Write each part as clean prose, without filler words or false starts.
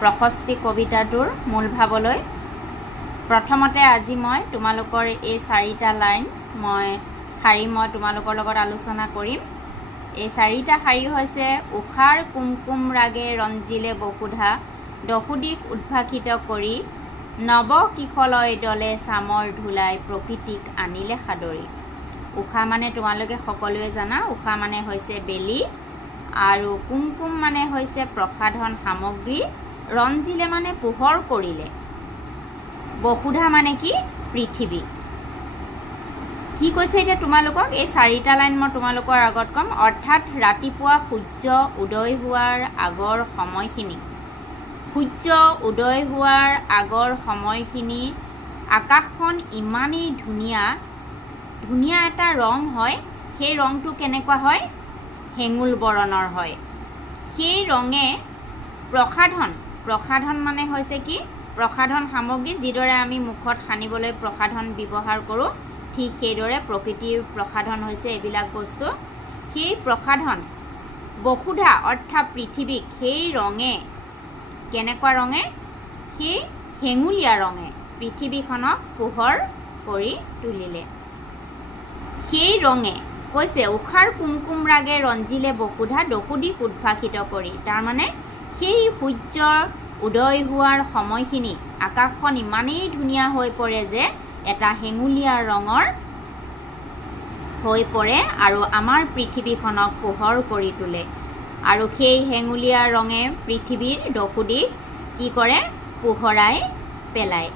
প্ৰশস্তি কবিতাটোৰ মূল ভাৱলৈ। প্ৰথমতে আজি মই তোমালোকৰ এই 4টা লাইন শাৰী মই তোমালোকৰ লগত আলোচনা কৰিম। এই 4টা শাৰী হৈছে উষাৰ কুমকুম ৰাগে ৰঞ্জিলে বসুধা, দশুদিশ উদ্ভাসিত কৰি নৱ কিশলয় দলে চামৰ ধুলাই প্ৰকৃতিক আনিলে সাদৰি। উষা মানে তোমালোকে সকলোৱে জানা, উষা মানে হৈছে বেলি আৰু কুমকুম মানে হৈছে প্ৰসাধন সামগ্ৰী, ৰঞ্জিলে মানে পোহৰ কৰিলে, বসুধা মানে কি পৃথিৱী। কি কৈছে এতিয়া তোমালোকক এই 4টা লাইন মই তোমালোকৰ আগত ক'ম। অৰ্থাৎ ৰাতিপুৱা সূৰ্য উদয় হোৱাৰ আগৰ সময়খিনি, সূৰ্য উদয় হোৱাৰ আগৰ সময়খিনি আকাশখন ইমানেই ধুনীয়া এটা ৰং হয়। সেই ৰংটো কেনেকুৱা হয়? হেঙুল বৰণৰ হয়। সেই ৰঙে প্ৰসাধন মানে হৈছে কি প্ৰসাধন সামগ্ৰী, যিদৰে আমি মুখত সানিবলৈ প্ৰসাধন ব্যৱহাৰ কৰোঁ, ঠিক সেইদৰে প্ৰকৃতিৰ প্ৰসাধন হৈছে এইবিলাক বস্তু। সেই প্ৰসাধন বসুধা অৰ্থাৎ পৃথিৱীক সেই ৰঙে, কেনেকুৱা ৰঙে? সেই হেঙুলীয়া ৰঙে পৃথিৱীখনক পোহৰ কৰি তুলিলে। সেই ৰঙে কৈছে উষাৰ কুমকুম ৰাগে ৰঞ্জিলে বসুধা, দশুদিশ উদ্ভাসিত কৰি। তাৰমানে সেই সূৰ্যৰ উদয় হোৱাৰ সময়খিনি আকাশখন ইমানেই ধুনীয়া হৈ পৰে যে এটা হেঙুলীয়া ৰঙৰ হৈ পৰে আৰু আমাৰ পৃথিৱীখনক পোহৰ কৰি তোলে। আৰু সেই হেঙুলীয়া ৰঙে পৃথিৱীৰ দশুদিশ কি কৰে? পোহৰাই পেলায়।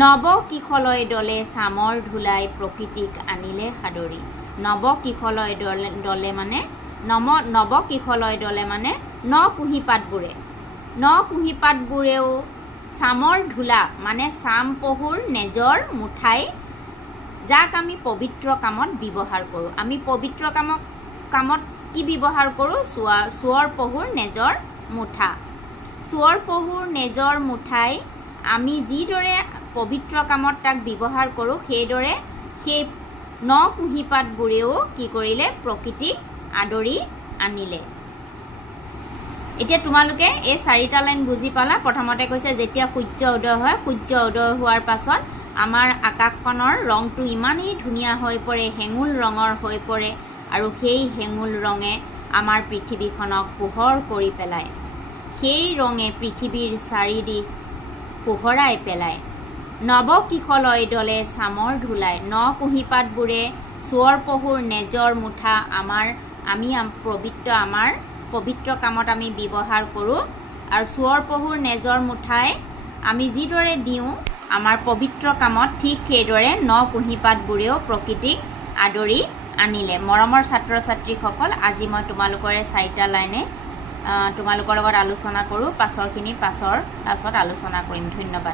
নৱ কিশলয় দলে চামৰ ধুলাই প্ৰকৃতিক আনিলে সাদৰি। নৱ কিশলয় দলে মানে নৱ কিশলয় দলে মানে কুঁহিপাতবোৰেও চামৰ ধূলা মানে চাম পহুৰ নেজৰ মুঠাই, যাক আমি পবিত্ৰ কামত ব্যৱহাৰ কৰোঁ। আমি পবিত্ৰ কামত কি ব্যৱহাৰ কৰোঁ? চোৱৰ পহুৰ নেজৰ মুঠা। চোৱৰ পহুৰ নেজৰ মুঠাই আমি যিদৰে পবিত্ৰ কামত তাক ব্যৱহাৰ কৰোঁ, সেইদৰে সেই কুঁহিপাতবোৰেও কি কৰিলে? প্ৰকৃতিক আদৰি আনিলে। এতিয়া তোমালোকে এই 4টা লাইন বুজি পালা। প্ৰথমতে কৈছে যেতিয়া সূৰ্য উদয় হয়, সূৰ্য উদয় হোৱাৰ পাছত আমাৰ আকাশখনৰ ৰংটো ইমানেই ধুনীয়া হৈ পৰে, হেঙুল ৰঙৰ হৈ পৰে, আৰু সেই হেঙুল ৰঙে আমাৰ পৃথিৱীখনক পোহৰ কৰি পেলায়। সেই ৰঙে পৃথিৱীৰ চাৰিদিশ পোহৰাই পেলায়। নৱ কিশলয় দলে চামৰ ধুলাই, কুঁহিপাতবোৰে চোৱৰ পহুৰ নেজৰ মুঠা আমাৰ পবিত্ৰ কামত আমি ব্যৱহাৰ কৰোঁ। আৰু চোৱৰ পহুৰ নেজৰ মুঠাই আমি যিদৰে দিওঁ আমাৰ পবিত্ৰ কামত, ঠিক সেইদৰে কুঁহিপাতবোৰেও প্ৰকৃতিক আদৰি আনিলে। মৰমৰ ছাত্ৰ ছাত্ৰীসকল, আজি মই তোমালোকৰে 4টা লাইনে তোমালোকৰ লগত আলোচনা কৰোঁ। পাছৰখিনি পাছত আলোচনা কৰিম। ধন্যবাদ।